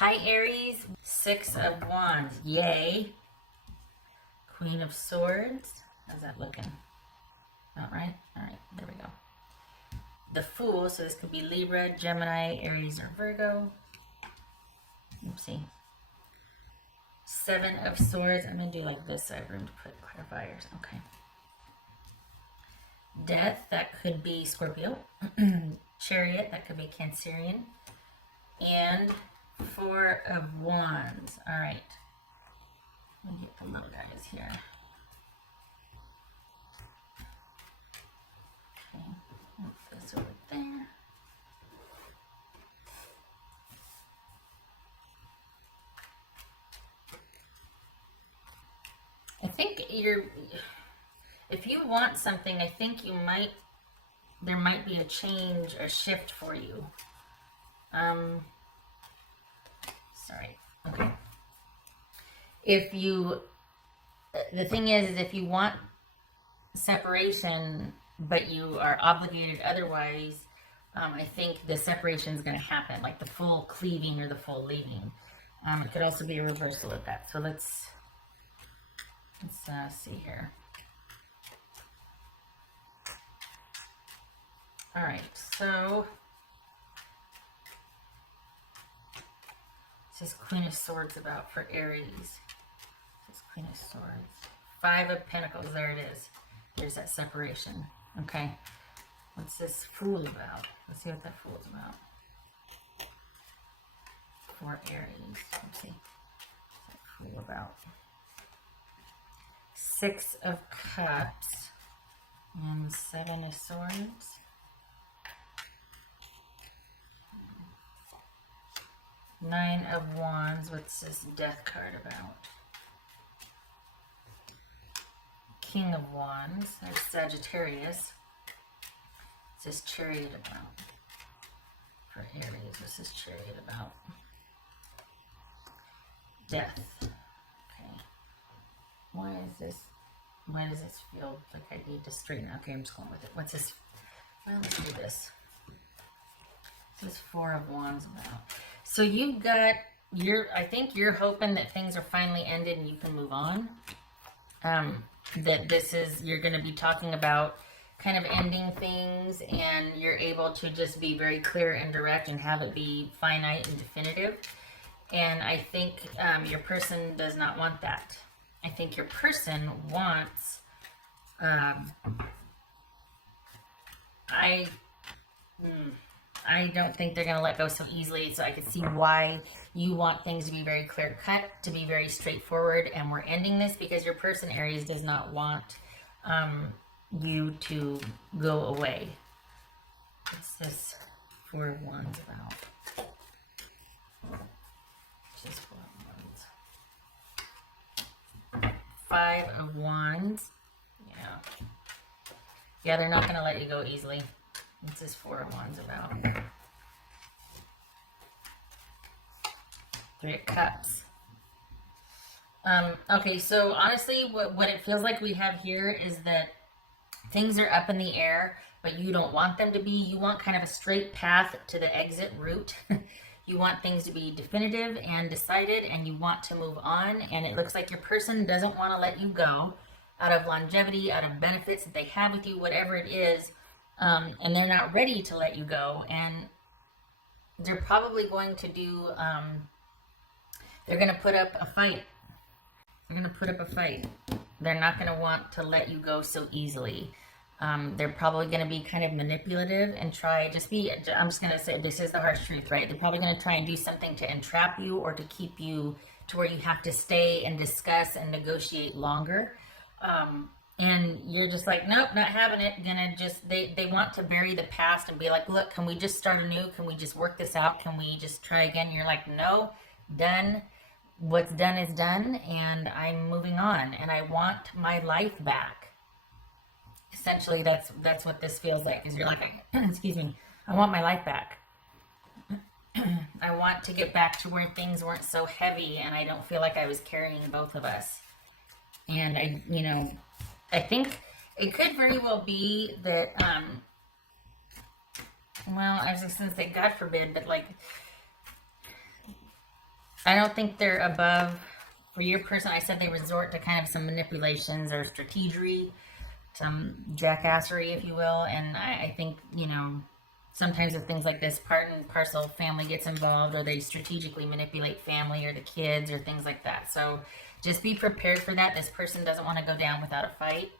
Hi, Aries. Six of Wands. Yay. Queen of Swords. How's that looking? Not right? All right, there we go. The Fool. So this could be Libra, Gemini, Aries, or Virgo. Oopsie. Seven of Swords. I'm going to do like this so I have room to put clarifiers. Okay. Death. That could be Scorpio. Chariot. That could be Cancerian. And Four of Wands. All right. Let me get the little guys here. Okay. Move this over there. I think if you want something, I think there might be a change, a shift for you. Sorry. Okay. The thing is if you want separation, but you are obligated otherwise, I think the separation is going to happen, like the full cleaving or the full leaving. It could also be a reversal of that. So let's see here. All right. So this is Queen of Swords about for Aries. This is Queen of Swords. Five of Pentacles. There it is. There's that separation. Okay. What's this Fool about? Let's see what that Fool's about. For Aries. Let's see. What's that Fool about? Six of Cups. And Seven of Swords. Nine of Wands. What's this Death card about? King of Wands. There's Sagittarius. What's this Chariot about? For Aries, what's this Chariot about? Death. Okay. Why does this feel like I need to straighten? Okay, I'm just going with it. What's this? Well, let's do this. This is Four of Wands about. So you've got I think you're hoping that things are finally ended and you can move on. That you're going to be talking about kind of ending things, and you're able to just be very clear and direct and have it be finite and definitive. And I think your person does not want that. I think your person wants, I don't think they're going to let go so easily, so I can see why you want things to be very clear cut, to be very straightforward, and we're ending this because your person, Aries, does not want you to go away. What's this Four of Wands about? Just Four of Wands. Five of Wands. Yeah, they're not going to let you go easily. What's this Four of Wands about? Three of Cups. Okay, so honestly, what it feels like we have here is that things are up in the air, but you don't want them to be. You want kind of a straight path to the exit route. You want things to be definitive and decided, and you want to move on. And it looks like your person doesn't want to let you go out of longevity, out of benefits that they have with you, whatever it is. And they're not ready to let you go, and they're probably going to do, they're going to put up a fight. They're going to put up a fight. They're not going to want to let you go so easily. They're probably going to be kind of manipulative and I'm just going to say, this is the harsh truth, right? They're probably going to try and do something to entrap you or to keep you to where you have to stay and discuss and negotiate longer. And you're just like, nope, not having it. They want to bury the past and be like, look, can we just start anew? Can we just work this out? Can we just try again? And you're like, no, done. What's done is done, and I'm moving on, and I want my life back. Essentially, that's what this feels like, is you're like, excuse me, I want my life back. I want to get back to where things weren't so heavy, and I don't feel like I was carrying both of us. And I think it could very well be that, well, I was just going to say, God forbid, but like, I don't think they're above. For your person, I said they resort to kind of some manipulations or strategery, some jackassery, if you will. And I think, you know, sometimes with things like this, part and parcel family gets involved, or they strategically manipulate family or the kids or things like that. So just be prepared for that. This person doesn't want to go down without a fight.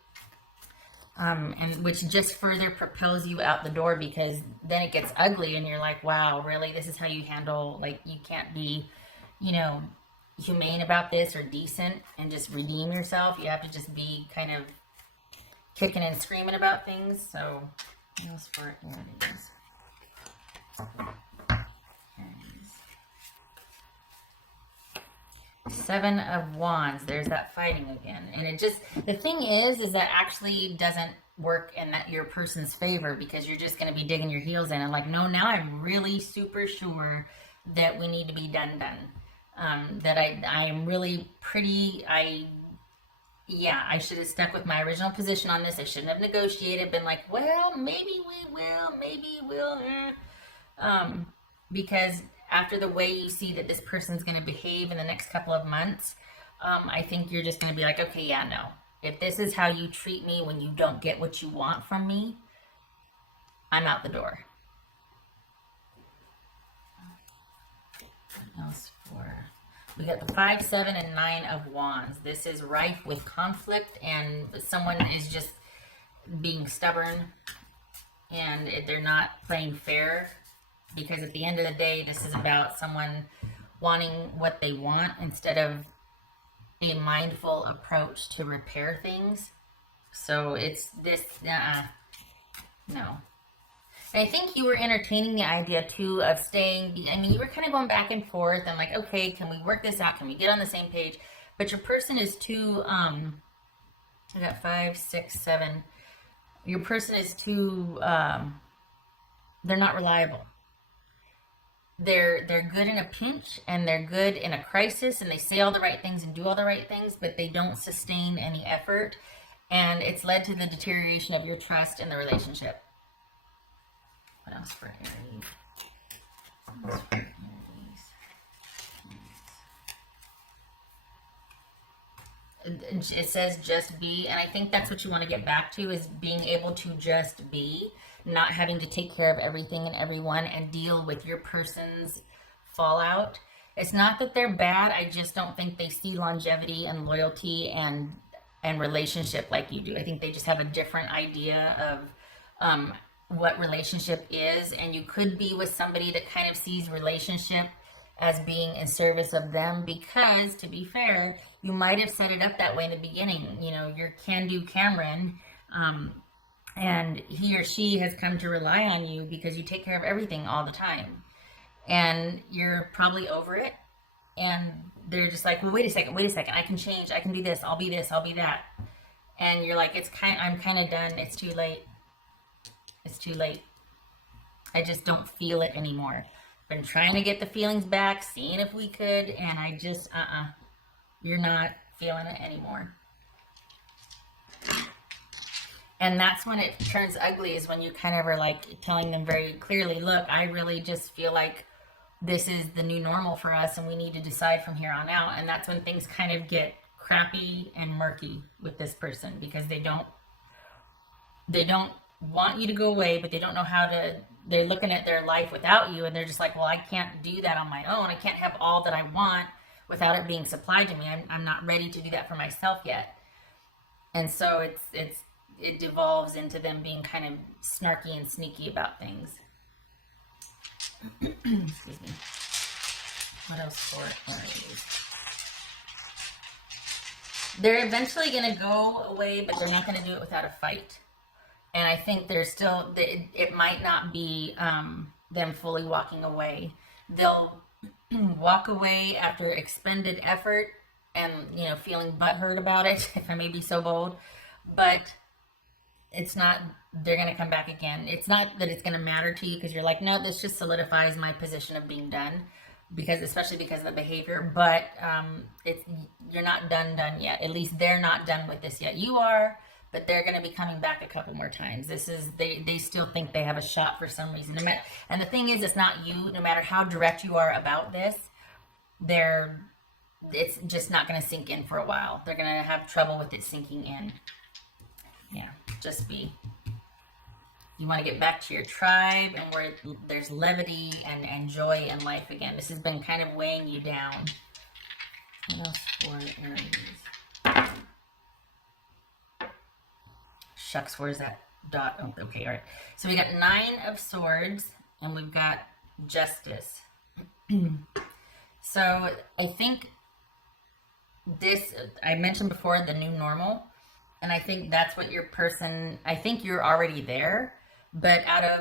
And which just further propels you out the door, because then it gets ugly and you're like, wow, really? This is how you handle, like, you can't be, you know, humane about this or decent and just redeem yourself. You have to just be kind of kicking and screaming about things. So, what else for Aries? Seven of Wands. There's that fighting again. And it just, the thing is that actually doesn't work in that your person's favor, because you're just going to be digging your heels in and like, no, now I'm really super sure that we need to be done. That I'm really pretty, yeah, I should have stuck with my original position on this. I shouldn't have negotiated, been like, well, maybe we will, maybe we'll, because after the way you see that this person's going to behave in the next couple of months, I think you're just going to be like, okay, yeah, no. If this is how you treat me when you don't get what you want from me, I'm out the door. What else for? We got the 5, 7, and 9 of Wands. This is rife with conflict, and someone is just being stubborn, and they're not playing fair. Because at the end of the day, this is about someone wanting what they want instead of a mindful approach to repair things. So it's this, no. And I think you were entertaining the idea too of staying, I mean, you were kind of going back and forth and like, okay, can we work this out? Can we get on the same page? But your person is too, I got 5, 6, 7. Your person is too, they're not reliable. They're good in a pinch and they're good in a crisis, and they say all the right things and do all the right things, but they don't sustain any effort, and it's led to the deterioration of your trust in the relationship. What else for Aries? What else for Aries? It says just be, and I think that's what you want to get back to, is being able to just be, not having to take care of everything and everyone and deal with your person's fallout. It's not that they're bad, I just don't think they see longevity and loyalty and relationship like you do. I think they just have a different idea of what relationship is, and you could be with somebody that kind of sees relationship as being in service of them, because to be fair, you might have set it up that way in the beginning. You know, you're can-do Cameron, and he or she has come to rely on you because you take care of everything all the time, and you're probably over it, and they're just like, well, wait a second, I can change, I can do this, I'll be that, and you're like, I'm kind of done, it's too late, I just don't feel it anymore. Been trying to get the feelings back, seeing if we could, and I just, you're not feeling it anymore. And that's when it turns ugly, is when you kind of are like telling them very clearly, look, I really just feel like this is the new normal for us and we need to decide from here on out. And that's when things kind of get crappy and murky with this person, because they don't want you to go away, but they don't know how to, they're looking at their life without you, and they're just like, well, I can't do that on my own. I can't have all that I want without it being supplied to me. I'm not ready to do that for myself yet. And so it devolves into them being kind of snarky and sneaky about things. Excuse me. What else for Aries? They're eventually going to go away, but they're not going to do it without a fight. And I think there's still, it might not be them fully walking away. They'll walk away after expended effort and, you know, feeling butthurt about it, if I may be so bold. But it's not, they're going to come back again. It's not that it's going to matter to you, because you're like, no, this just solidifies my position of being done, because especially because of the behavior. But you're not done yet. At least they're not done with this yet. You are. But they're going to be coming back a couple more times. This is, they still think they have a shot for some reason. And the thing is, it's not you. No matter how direct you are about this, it's just not going to sink in for a while. They're going to have trouble with it sinking in. Yeah, just be. You want to get back to your tribe and where there's levity and joy in life again. This has been kind of weighing you down. What else for Aries? Shucks, where's that dot? Oh, okay, all right. So we got 9 of Swords and we've got Justice. So I think this, I mentioned before, the new normal. And I think that's what your person, I think you're already there, but out of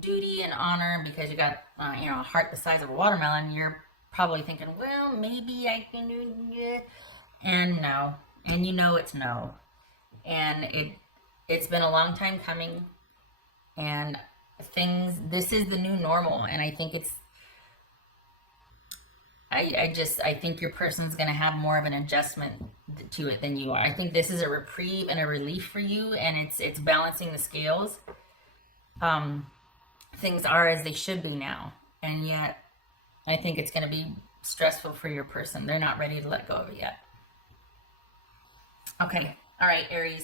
duty and honor, because you got, a heart the size of a watermelon, you're probably thinking, well, maybe I can do it. And no. And it's no. And it's been a long time coming. And this is the new normal. And I think I think your person's going to have more of an adjustment to it than you are. I think this is a reprieve and a relief for you, and it's balancing the scales. Things are as they should be now, and yet I think it's going to be stressful for your person. They're not ready to let go of it yet. Okay. All right, Aries.